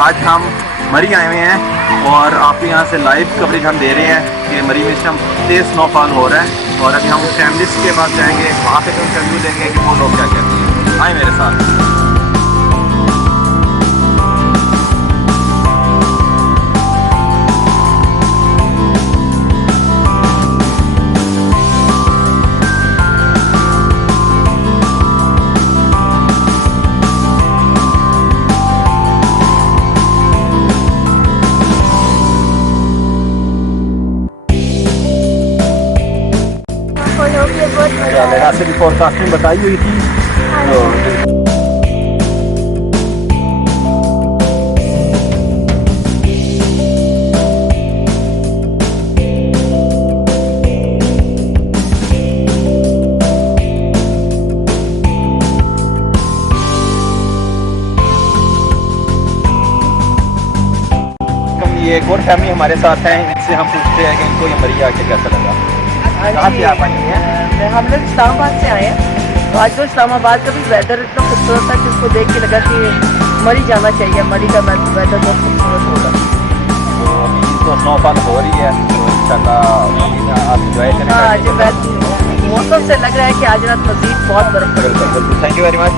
आज हम मरी आए हुए हैं और आपको यहाँ से लाइव कवरेज हम दे रहे हैं कि मरी में इस टाइम तेज़ स्नोफॉल हो रहा है। और अभी हम फैमिलीज़ के पास जाएंगे, वहाँ पे भी इंटरव्यू देंगे कि वो लोग क्या कहते हैं। आए मेरे साथ। से भी फोरकास्टिंग बताई हुई थी तो ये एक और फैमिली हमारे साथ हैं, इनसे हम पूछते हैं कि इनको ये मरी आके कैसा लगा। कहाँ से आप आई हैं? हम लोग इस्लामाबाद से आए हैं। तो आज तो इस्लामाबाद का भी वेदर इतना खूबसूरत था कि उसको देख के लगा कि मरी जाना चाहिए। मरी का वेदर बहुत खूबसूरत होगा। तो अभी तो स्नोफॉल हो रही है तो इंशाल्लाह आप इंजॉय करें। हाँ, मौसम से लग रहा है कि आज रात मजीद बहुत बर्फ पड़ेगी। बिल्कुल, थैंक यू वेरी मच।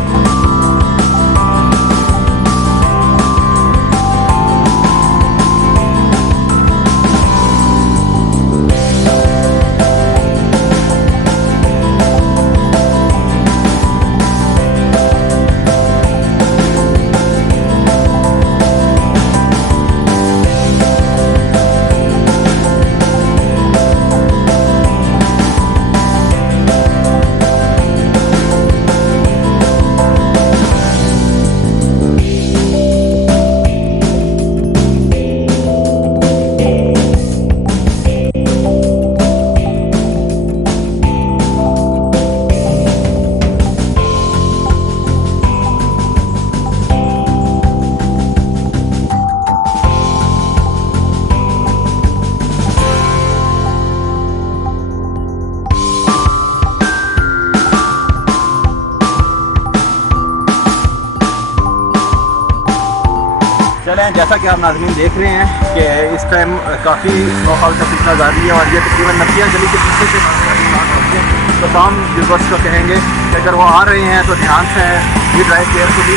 चलें, जैसा कि आप नाज़रीन देख रहे हैं कि इस टाइम काफ़ी स्नोफॉल का सिलसिला जारी है और ये तकरीबन नदियाँ गली के पीछे से तो तमाम व्यूअर्स को कहेंगे कि अगर वो आ रहे हैं तो ध्यान से भी ड्राइव केयरफुली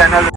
चैनल।